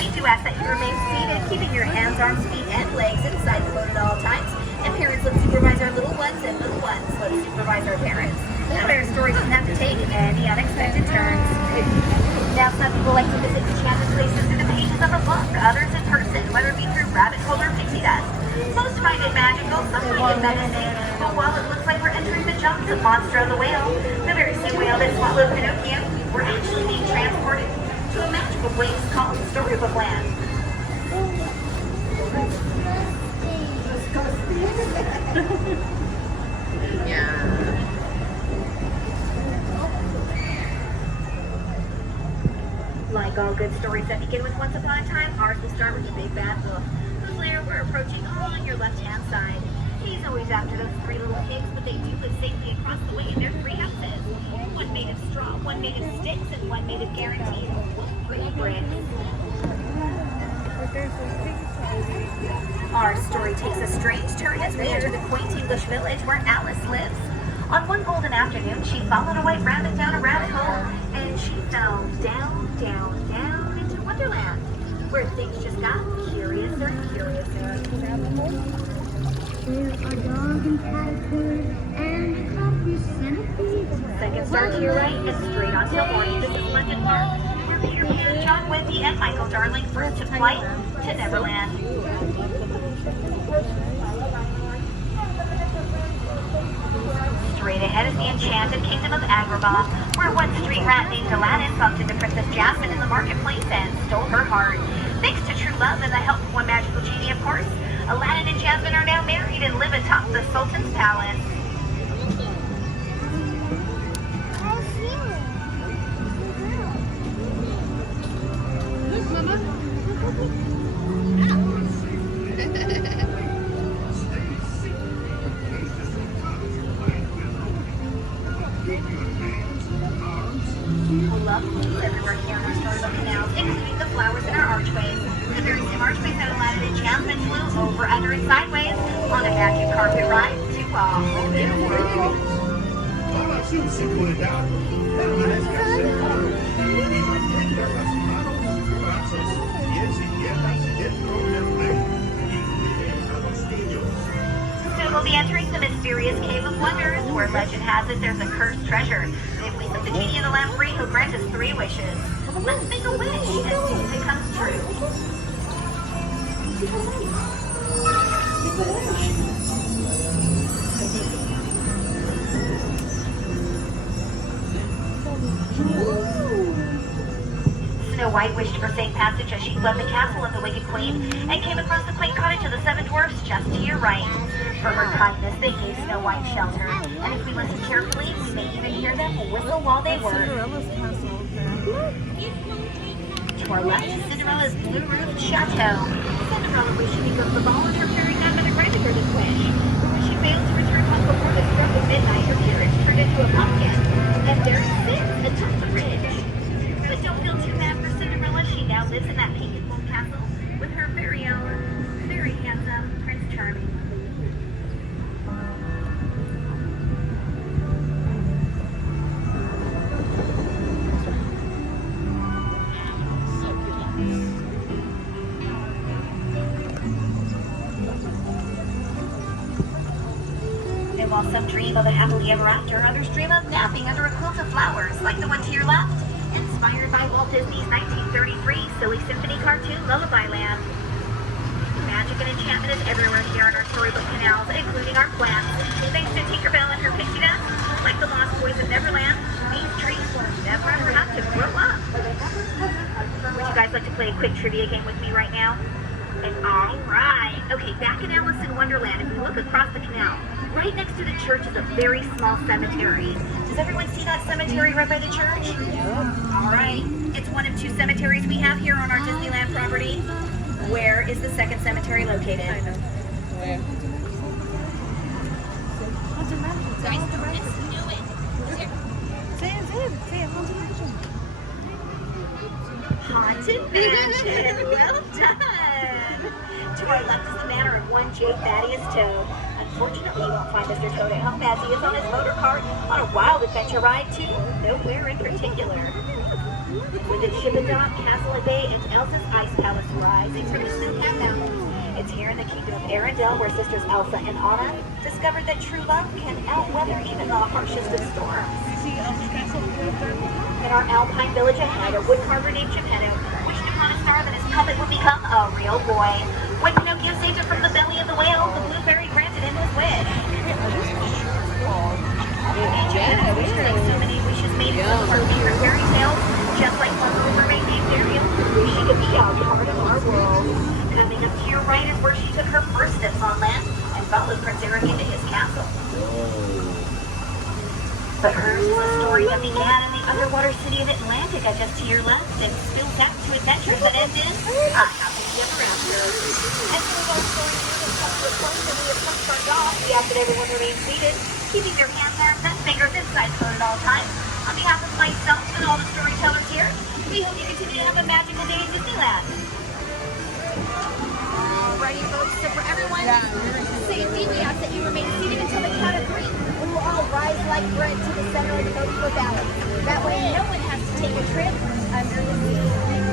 We do ask that you remain seated, keeping your hands, arms, feet, and legs inside the boat at all times. And parents, let's supervise our little ones, and little ones, let's supervise our parents. Our story doesn't have to take any unexpected turns. Now, some people like to visit enchanted places through the pages of a book, others in person, whether it be through rabbit hole or pixie dust. Most find it magical, some find it menacing, but while it looks like we're entering the jaws of Monstro the whale, the very same whale that swallowed Pinocchio, we're actually being transported to a magical place called Storybook Land. Yeah. Like all good stories that begin with once upon a time, ours will start with a big bad wolf, whose lair we're approaching on your left-hand side. He's always after those three little pigs, but they do live safely across the way in their three houses. One made of straw, one made of sticks, and one made of guaranteed wolf-proof bricks. Our story takes a strange turn as we enter the quaint English village where Alice lives. On one golden afternoon, she followed a white rabbit down a rabbit hole, and she fell down, down, down into Wonderland, where things just got curiouser and curiouser. There are dog and caterpillar and coffee centipede. Second star to your right and straight on till morning. This is London Park, where Peter Pan, John, Wendy, and Michael Darling first took flight to Neverland. Straight ahead is the enchanted kingdom of Agrabah, where one street rat named Aladdin bumped into Princess Jasmine in the marketplace and stole her heart. Thanks to true love and the help of one magical genie, of course, Aladdin and Jasmine are now married and live atop the Sultan's palace. Love everywhere here on our Storybook canals, including the flowers in our archways. The very same archways that Aladdin and Jasmine flew over, under, and sideways on a magic carpet ride to a whole new world. Soon we'll be entering the mysterious Cave of Wonders, where legend has it there's a cursed treasure. If we set the genie in the lamp free, he'll grant us 3 wishes. Let's make a wish and see if it comes true. Snow White wished for safe passage as she fled the castle of the Wicked Queen and came across the quaint cottage of the 7 dwarfs just to your right. For her kindness, they gave Snow White shelter, and if we listen carefully, we may even hear them whistle while they work. To our left is Cinderella's blue-roofed chateau. Cinderella wished she could go to the ball, and her fairy godmother granted her this wish. But when she failed to return home before the stroke of midnight, her carriage turned into a pumpkin, and there it sits atop the ridge. But don't feel too bad for Cinderella. She now lives in that pink and gold castle with her very own, very handsome Prince Charming. And while some dream of a happily ever after, others dream of napping under a quilt of flowers, like the one to your left, inspired by Walt Disney's 1933 Silly Symphony cartoon Lullaby Land. Magic and enchantment is everywhere here on our Storybook canals, including our plants. Thanks to Tinkerbell and her pixie dust, like the Lost Boys of Neverland, these trees will never ever have to grow up. Would you guys like to play a quick trivia game with me right now? And all right. Okay, back in Alice in Wonderland, if we look across the canal, right next to the church is a very small cemetery. Does everyone see that cemetery right by the church? All right. It's one of 2 cemeteries we have here on our Disneyland property. Where is the second cemetery located? I know. Where? Guys, just do it. Say it. Haunted Mansion. Well done. To our left is the manor of one J. Thaddeus Toad. Unfortunately, you won't find Mr. Toad at home as he is on his motor cart on a wild adventure ride to nowhere in particular. With its ship and dock, castle and bay, and Elsa's ice palace rising from the snow-capped mountains. It's here in the kingdom of Arendelle where sisters Elsa and Anna discovered that true love can outweather even the harshest of storms. In our alpine village ahead, a woodcarver named Geppetto wished upon a star that his puppet would become a real boy. When Pinocchio saved him from the belly of the whale, the blue fairy granted him his wish. Geppetto wished to make so many wishes made in some of our favorite fairy tales, just like one little mermaid named Ariel, who she could be a part of our world. Coming up to your right is where she took her first steps on land and followed Prince Eric into his castle. But hers is a story that began in the underwater city of Atlantica just to your left and spills out to adventures that end in a happy ever after. And for those stories that come to a close and we have come turned off, we ask that everyone remain seated, keeping your hands, arms, and fingers inside phone at all times. On behalf of myself and all the storytellers here, we hope you continue to have a magical day in Disneyland. Alrighty, folks. So for everyone's safety, we ask that you remain seated until the count of 3. We will all rise like bread to the center of the boat for balance. That way, no one has to take a trip under the sea.